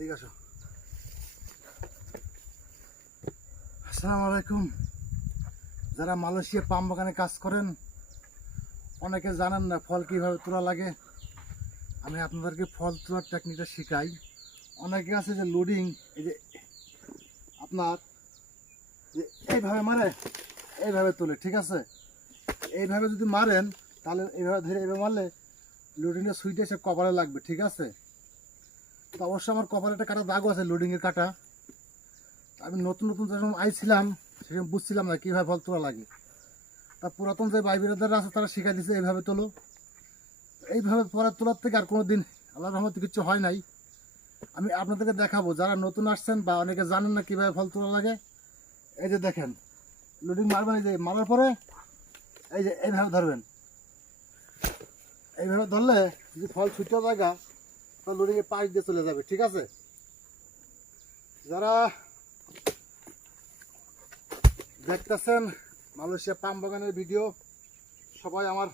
এদিকে আসো। আসসালামু আলাইকুম। যারা মালয়েশিয়া পাম বাগানে কাজ করেন অনেকে জানেন না ফল কিভাবে তোলা লাগে। আমি আপনাদেরকে ফল তোলার টেকনিকটা শেখাই। অনেকে আছে যে লোডিং এই যে আপনার যে এইভাবে মারে, এইভাবে তোলে, ঠিক আছে। এইভাবে যদি মারেন তাহলে এইভাবে ধরে এইভাবে মারলে লোডিংয়ের সুইটে এসে কপালে লাগবে, ঠিক আছে। তো অবশ্যই আমার কপালে একটা কাটা দাগও আছে, লোডিংয়ের কাটা। আমি নতুন নতুন যখন আইছিলাম সেখানে বুঝছিলাম না কীভাবে ফল তোলা লাগে। তা পুরাতন যে ভাই বিরাদাররা আছে তারা শিখাই দিচ্ছে এইভাবে তোলো। এইভাবে পরে তোলার থেকে আর কোনো দিন আল্লাহর রহমতে কিছু হয় নাই। আমি আপনাদেরকে দেখাবো, যারা নতুন আসছেন বা অনেকে জানেন না কীভাবে ফল তোলা লাগে। এই যে দেখেন, লোডিং মারবেন, এই যে মারার পরে এই যে এইভাবে ধরবেন। এইভাবে ধরলে যদি ফল ছুটে জায়গা তো লোডিংয়ে পাশ দিয়ে চলে যাবে, ঠিক আছে। যারা দেখতেছেন মালয়েশিয়া পাম বাগানের ভিডিও, সবাই আমার